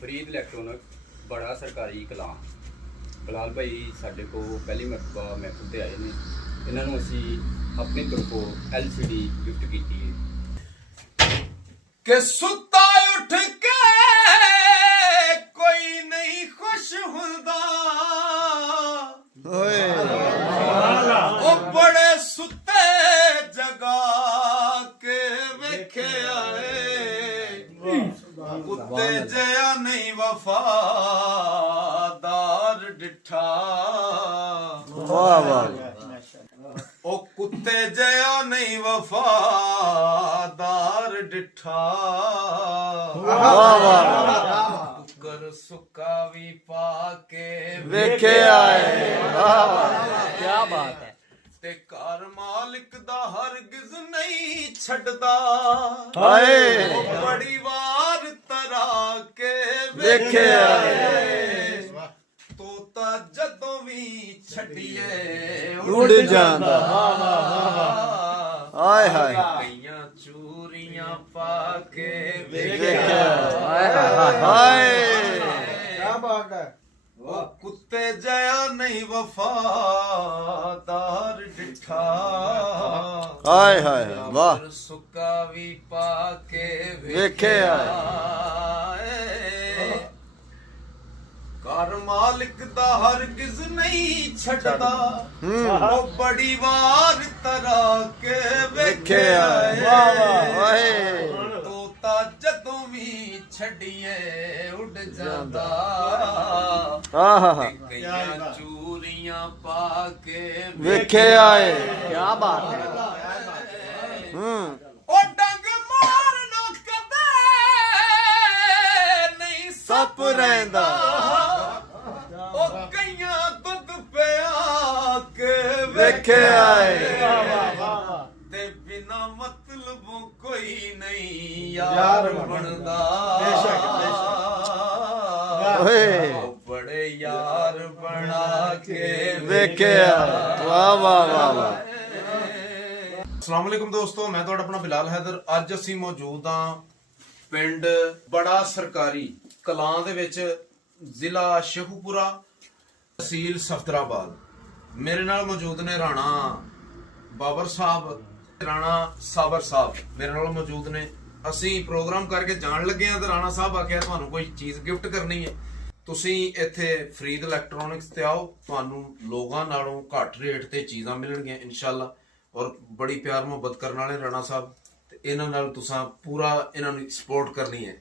Farid electronic बड़ा सरकारी कलां कलाल भाई साढ़े को पहली मरतबा महफिल ते आए ने इन्हों असी अपनी तरफों LCD गिफ्ट की है कि सुता उठ के कोई नहीं खुश हुंदा ओ बड़े सुते जगा के वेखे आए कुत्ते जया नहीं वफादार डिठा ओ कुत्ते जया नहीं वफादार डिठा कर सुक्का भी पाके वेखे आए। क्या बात है ते घर मालिक दा हरगिज नहीं छड़दा हाय ओ बड़ी वार तरा के वेखे आए। तोता जदों भी छड़िए उड़ जांदा हाय हाय कईयां चूरियां पाके वेखे हाय हाय क्या बात है। ओ कुत्ते जया नहीं वफादार डिठा हाय हाय वाह सुक्का भी पाके वेखे आए घर मालिक दा हरगिज नहीं छड़दा ओ बड़ी वार तरा के वेखे आए तोता जदों भी छड़िए उड़ जांदा कईयां चूरियां पाके वेखे आए। क्या बात है। ओ डंग मारना कदे नहीं सप रहिंदा ओ कईयां दुध पिया के वेखे आए। ते बिना मतलबों कोई नहीं यार बनदा बड़े यार बना के वेखे आए। वाह वाह वाह वाह। अस्सलाम वालेकुम दोस्तों, मैं ਤੁਹਾਡਾ ਆਪਣਾ ਬਿਲਾਲ ਹੈਦਰ। ਅੱਜ ਅਸੀਂ ਮੌਜੂਦ ਹਾਂ ਪਿੰਡ ਬੜਾ ਸਰਕਾਰੀ ਕਲਾਂ ਦੇ ਵਿੱਚ, ਜ਼ਿਲ੍ਹਾ ਸ਼ੇਖੂਪੁਰਾ, ਤਹਿਸੀਲ ਸਫਦਰਾਬਾਦ। ਮੇਰੇ ਨਾਲ ਮੌਜੂਦ ਨੇ ਰਾਣਾ ਬਾਬਰ ਸਾਹਿਬ, ਰਾਣਾ ਸਾਬਰ ਸਾਹਿਬ ਮੇਰੇ ਨਾਲ ਮੌਜੂਦ ਨੇ। ਅਸੀਂ ਪ੍ਰੋਗਰਾਮ ਕਰਕੇ ਜਾਣ ਲੱਗੇ ਹਾਂ ਤੇ ਰਾਣਾ ਸਾਹਿਬ ਆਖਿਆ ਤੁਹਾਨੂੰ ਕੋਈ ਚੀਜ਼ ਗਿਫਟ ਕਰਨੀ ਹੈ, ਤੁਸੀਂ ਇੱਥੇ ਫਰੀਦ ਇਲੈਕਟ੍ਰੋਨਿਕਸ ਤੇ ਆਓ, ਤੁਹਾਨੂੰ ਲੋਕਾਂ ਨਾਲੋਂ ਘੱਟ ਰੇਟ ਤੇ ਚੀਜ਼ਾਂ ਮਿਲਣਗੀਆਂ ਇਨਸ਼ਾਅੱਲਾ। ਔਰ ਬੜੀ ਪਿਆਰ ਮੁਹੱਬਤ ਕਰਨ ਵਾਲੇ ਰਾਣਾ ਸਾਹਿਬ, ਤੇ ਇਹਨਾਂ ਨਾਲ ਤੁਸੀਂ ਪੂਰਾ ਇਹਨਾਂ ਨੂੰ ਸਪੋਰਟ ਕਰਨੀ ਹੈ।